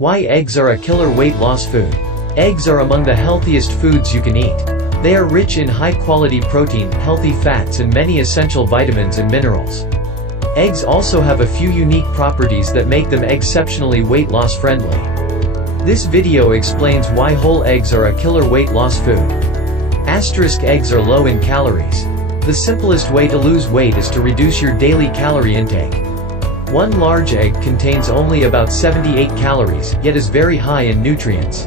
Why eggs are a killer weight loss food. Eggs are among the healthiest foods you can eat. They are rich in high-quality protein, healthy fats and many essential vitamins and minerals. Eggs also have a few unique properties that make them egg-ceptionally weight loss friendly. This video explains why whole eggs are a killer weight loss food. Eggs are low in calories. The simplest way to lose weight is to reduce your daily calorie intake. One large egg contains only about 78 calories, yet is very high in nutrients.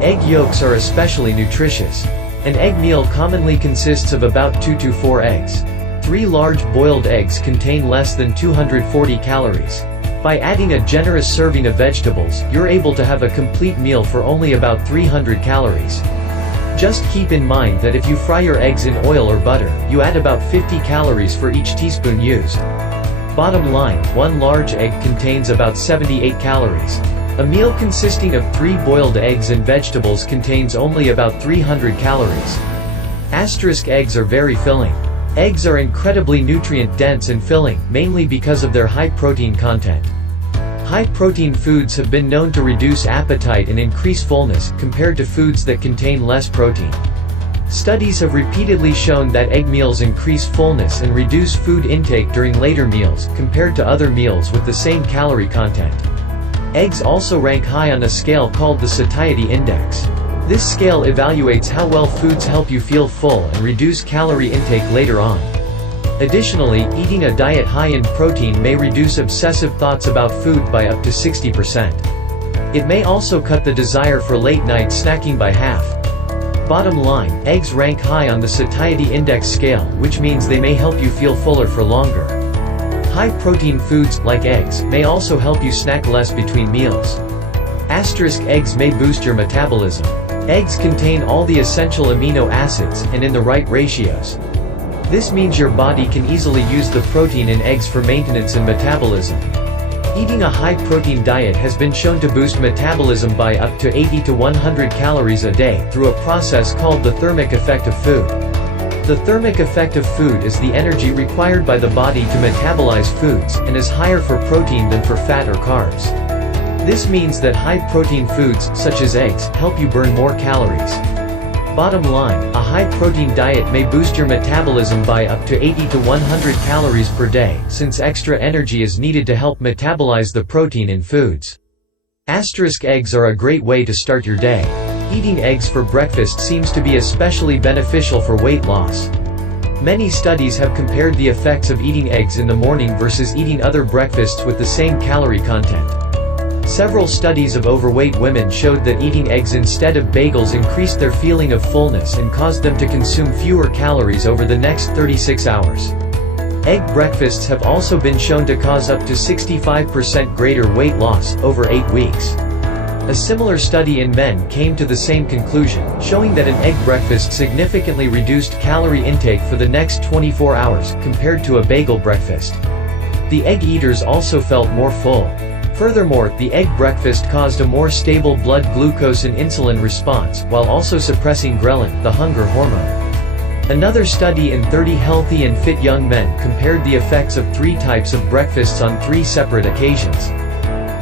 Egg yolks are especially nutritious. An egg meal commonly consists of about 2 to 4 eggs. 3 large boiled eggs contain less than 240 calories. By adding a generous serving of vegetables, you're able to have a complete meal for only about 300 calories. Just keep in mind that if you fry your eggs in oil or butter, you add about 50 calories for each teaspoon used. Bottom line, one large egg contains about 78 calories. A meal consisting of 3 boiled eggs and vegetables contains only about 300 calories. Eggs are very filling. Eggs are incredibly nutrient-dense and filling, mainly because of their high protein content. High-protein foods have been known to reduce appetite and increase fullness, compared to foods that contain less protein. Studies have repeatedly shown that egg meals increase fullness and reduce food intake during later meals, compared to other meals with the same calorie content. Eggs also rank high on a scale called the Satiety Index. This scale evaluates how well foods help you feel full and reduce calorie intake later on. Additionally, eating a diet high in protein may reduce obsessive thoughts about food by up to 60%. It may also cut the desire for late-night snacking by half. Bottom line, eggs rank high on the Satiety Index scale, which means they may help you feel fuller for longer. High-protein foods, like eggs, may also help you snack less between meals. Eggs may boost your metabolism. Eggs contain all the essential amino acids, and in the right ratios. This means your body can easily use the protein in eggs for maintenance and metabolism. Eating a high-protein diet has been shown to boost metabolism by up to 80 to 100 calories a day, through a process called the thermic effect of food. The thermic effect of food is the energy required by the body to metabolize foods, and is higher for protein than for fat or carbs. This means that high-protein foods, such as eggs, help you burn more calories. Bottom line, a high-protein diet may boost your metabolism by up to 80 to 100 calories per day, since extra energy is needed to help metabolize the protein in foods. Eggs are a great way to start your day. Eating eggs for breakfast seems to be especially beneficial for weight loss. Many studies have compared the effects of eating eggs in the morning versus eating other breakfasts with the same calorie content. Several studies of overweight women showed that eating eggs instead of bagels increased their feeling of fullness and caused them to consume fewer calories over the next 36 hours. Egg breakfasts have also been shown to cause up to 65% greater weight loss, over 8 weeks. A similar study in men came to the same conclusion, showing that an egg breakfast significantly reduced calorie intake for the next 24 hours, compared to a bagel breakfast. The egg eaters also felt more full. Furthermore, the egg breakfast caused a more stable blood glucose and insulin response, while also suppressing ghrelin, the hunger hormone. Another study in 30 healthy and fit young men compared the effects of 3 types of breakfasts on 3 separate occasions.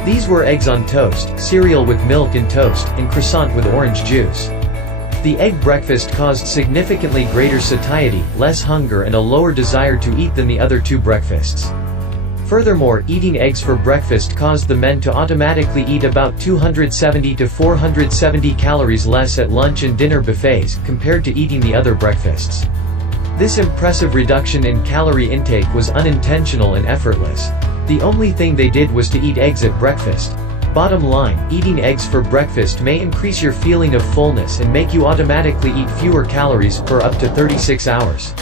These were eggs on toast, cereal with milk and toast, and croissant with orange juice. The egg breakfast caused significantly greater satiety, less hunger and a lower desire to eat than the other 2 breakfasts. Furthermore, eating eggs for breakfast caused the men to automatically eat about 270 to 470 calories less at lunch and dinner buffets, compared to eating the other breakfasts. This impressive reduction in calorie intake was unintentional and effortless. The only thing they did was to eat eggs at breakfast. Bottom line, eating eggs for breakfast may increase your feeling of fullness and make you automatically eat fewer calories for up to 36 hours.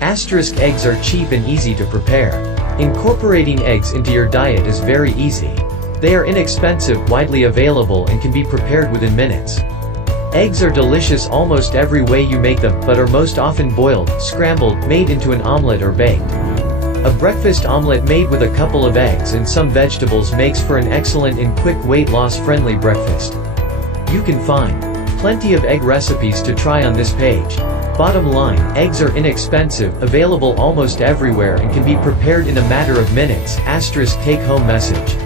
Eggs are cheap and easy to prepare. Incorporating eggs into your diet is very easy. They are inexpensive, widely available and can be prepared within minutes. Eggs are delicious almost every way you make them, but are most often boiled, scrambled, made into an omelette or baked. A breakfast omelette made with a couple of eggs and some vegetables makes for an excellent and quick weight loss friendly breakfast. You can find plenty of egg recipes to try on this page. Bottom line, eggs are inexpensive, available almost everywhere and can be prepared in a matter of minutes. Take home message.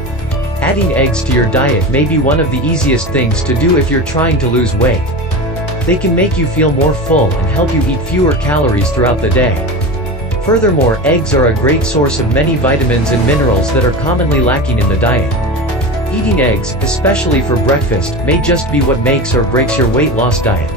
Adding eggs to your diet may be one of the easiest things to do if you're trying to lose weight. They can make you feel more full and help you eat fewer calories throughout the day. Furthermore, eggs are a great source of many vitamins and minerals that are commonly lacking in the diet. Eating eggs, especially for breakfast, may just be what makes or breaks your weight loss diet.